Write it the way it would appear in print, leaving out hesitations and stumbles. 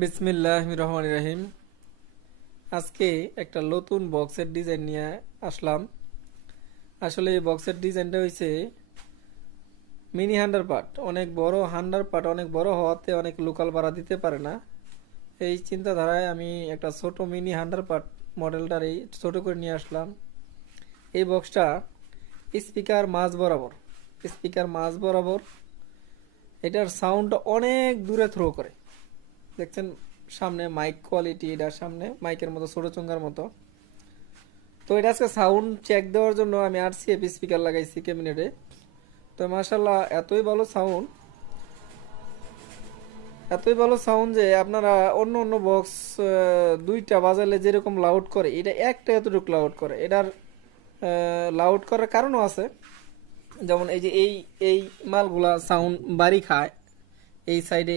বিসমিল্লাহির রহমানির রহিম। আজকে একটা নতুন বক্সের ডিজাইন নিয়ে আসলাম। আসলে এই বক্সের ডিজাইনটা হয়েছে মিনি হান্ডার পার্ট। অনেক বড় হান্ডার পার্ট, অনেক বড় হওয়াতে অনেক লোকাল ভাড়া দিতে পারে না। এই চিন্তাধারায় আমি একটা ছোট মিনি হান্ডার পার্ট মডেলটার এই ছোট করে নিয়ে আসলাম। এই বক্সটা স্পিকার মাঝ বরাবর এটার সাউন্ডটা অনেক দূরে থ্রো করে। দেখছেন সামনে মাইক কোয়ালিটি, এটার সামনে মাইকের মতো ছোট চোঙ্গার মতো। তো এটা আজকে সাউন্ড চেক দেওয়ার জন্য আমি আরসিএফ স্পিকার লাগাইছি ক্যাবিনেটে। তো মাশাল্লাহ এতই ভালো সাউন্ড যে আপনারা অন্য অন্য বক্স দুইটা বাজালে যেরকম লাউড করে, এটা একটা এতটুকু লাউড করে। এটার লাউড করার কারণও আছে। যেমন এই যে এই এই মালগুলা সাউন্ড বাড়ি খায় এই সাইডে